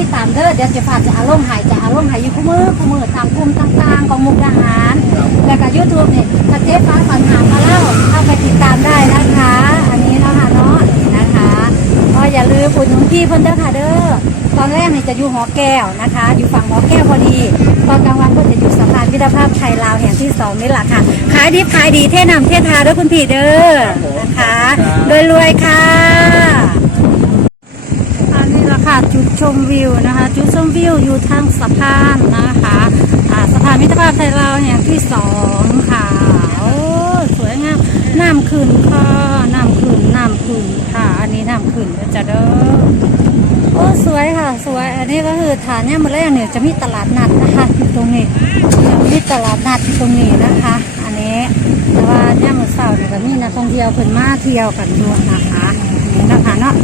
ติดตามเด้อเดี๋ยวจะฝากจะอารมณ์หายจะอารมณ์หายอยู่คู่มือคู่มือตามกลุ่มต่างๆของมุกดาหาร แล้วก็ยูทูบเนี่ยถ้าเจ๊ฟ้าสันหามาเล่าเข้าไปติดตามได้นะคะ อันนี้เนาะค่ะเนาะนี่นะคะก็อย่าลืมอุดหนุนพี่เพิ่นเด้อค่ะเด้อตอนแรกเนี่ยจะอยู่หอแก้วนะคะ อยู่ฝั่งหอแก้วพอดี ตอนกลางวันก็จะอยู่สะพานมิตรภาพไทยลาวแห่งที่สองนี่แหละค่ะขายดีขายดีเท่นำเท่ทาด้วยคุณพี่เด้อนะคะรวยๆค่ะอันนี้ละ ค่ะจุดชมวิวนะคะ จุดชมวิวอยู่ทางสะพานนะคะสะพานมิตรภาพไทยลาวแห่งที่สองค่ะโอ้สวยงามน้ำขึ้นค่ะน้ำขึ้นน้ำขึ้นค่ะ อันนี้น้ำขึ้นเด้อจะเด้อโอ้สวยค่ะ สวยอันนี้ก็คือฐานเนี่ยมาแรกเนี่ยจะมีตลาดนัดนะคะอยู่ตรงนี้จะมีตลาดนัดอยู่ตรงนี้นะคะ อันนี้แต่ว่าเนี่ยมันเสาร์เนี่ยก็มีนักท่องเที่ยวเพิ่นมาเที่ยวกันด้วยนะคะนี่นะคะเนาะ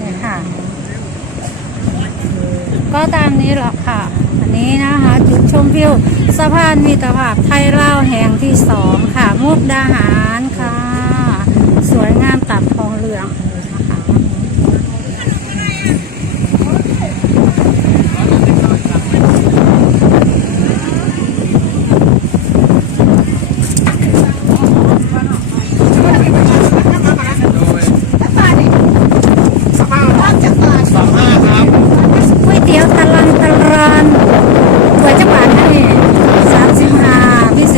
นี่ค่ะ ก็ตามนี้แหละค่ะ อันนี้นะคะ จุดชมวิวสะพานมิตรภาพไทยลาวแห่งที่สองค่ะ มุกดาหารค่ะ สวยงามตัดทองเหลืองนะคะ สามห้าครับ ก๋วยเตี๋ยวตะลอนตะลอนก๋วยจักบาทนี่สามสิบห้า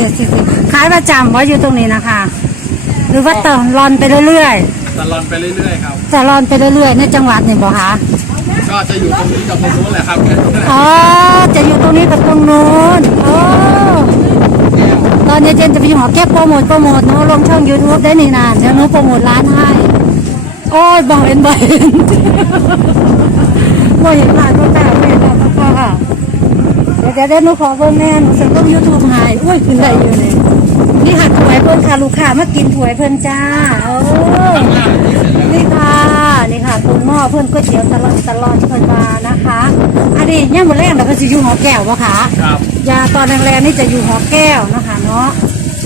พิเศษสี่สิบขายประจำว่าอยู่ตรงนี้นะคะ หรือว่าต่อรอนไปเรื่อยๆตลอดไปเรื่อยๆครับจะรอนไปเรื่อยๆในจังหวัดนี่บอกคะก็จะอยู่ตรงนี้กับตรงนู้นแหละครับแค่นั้นแหละอ๋อจะอยู่ตรงนี้กับตรงนู้นโอ้ตอนนี้เจนจะไปหอแก้โปรโมทโปรโมทเนาะลงช่องยูทูบได้นี่นานเดี๋ยวหนูโปรโมทร้านให้โอ้ยบอกเห็นบ่อยเห็นบ่เห็นร้าน เดี๋ยวเดี๋ยวเดี๋ยวหนูขอเบิ่งแน่หนูเสร็จต้องยูทูบหายอุ้ยขึ้นได้อยู่นี่นี่ค่ะถวยเพิ่นค่ะลูกค้ามากินถวยเพิ่นจ้าโอ้นี่ค่ะนี่ค่ะคุณหม้อเพิ่นก๋วยเตี๋ยวตลอดตลอดเพิ่นมานะคะอันนี้ย่ามมื้อแรกเราก็จะอยู่หอแก้ววะคะครับยาตอนแรงๆนี่จะอยู่หอแก้วนะคะเนาะ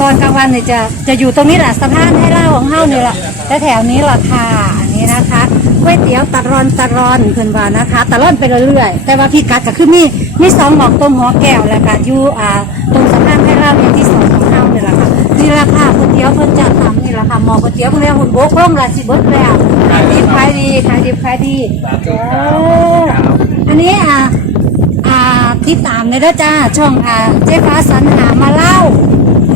ตอนกลางวันเนี่ยจะจะอยู่ตรงนี้แหละสะพานให้เล่าของเฮานี่แหละแต่แถวนี้แหละค่ะอันนี้นะคะ ก๋วยเตี๋ยวตะรอนตะรอนเพิ่นว่านะคะตะรอนไปเรื่อยๆ แต่ว่าพี่กัดก็คือมีมีสองหมอกต้มหอแก้วแล้วก็อยู่อ่าตรงสะพานให้เล่าอย่งที่สองของเฮานี่แหละค่ะนี่ราคาก๋วยเตี๋ยวเพิ่นจัดทำนี่แหละค่ะหมอก๋วยเตี๋ยวพวกนี้หุ่นโบกลงละสิเบิดแล้วขายดีขายดีขายดีขายดีเอออันนี้อ่าอ่าติดตามเลยนะจ้าช่องอ่าเจ๊ฟ้าสรรหามาเล่า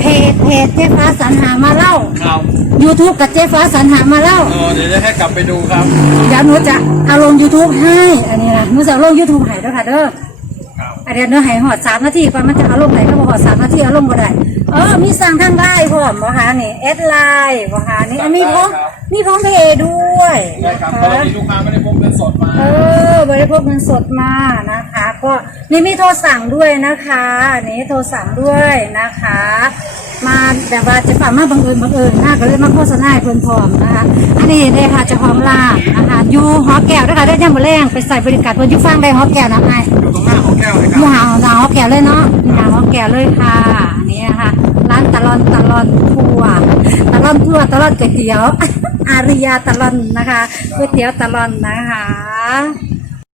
เพจเพจเจ๊ฟ้าสรรหามาเล่า ครับ YouTube กับเจ๊ฟ้าสรรหามาเล่า เออเดี๋ยวจะให้กลับไปดูครับ เดี๋ยวหนูจะเอาลง YouTube ให้ อันนี้นะหนูจะเอาลง YouTube ให้ด้วยค่ะเด้อครับ อันเดียวหนูให้หอดสามนาทีก่อนมันจะเอาลงไหนก็บอกหอดสามนาทีเอาลงบ่ได้เออมีสั่งทางไลน์พร้อมบ่คะนี่แอดไลน์บ่คะนี่อะมีพร้อมมี พร้อมเพย์ด้วยใช่ครับนะตอนคะนี้ลูกค้าไม่ได้พกเงินสดมาเออบริโภคเงินสดมานะคะ ก็นี่มีโทรสั่งด้วยนะคะอันนี้โทรสั่งด้วยนะคะ มาแบบว่าจะฝากมาบังเอิญบังเอิญนะก็เลยมาโฆษณาให้เพื่อนพร้อมนะคะ อันนี้เลยค่ะเจะของร้านนะคะอยู่หอแก้วนะคะได้ยังมือแรงไปใส่บริการเพื่อนอยุฟังได้หอแก้วนะไอ้อยู่ตรงหน้าของแก้วเลยคอรับยู่หาหาหอแก้วเลยเนาะอยู่หาหอแก้วเลยค่ะอันนี้นะคะร้านตะลอนตะลอนทัวร์ตะลอนทัวร์ตะลอนก๋วยเตี๋ยว อาริยาตะลอนนะคะก๋วยเตี๋ยวตะลอนนะคะ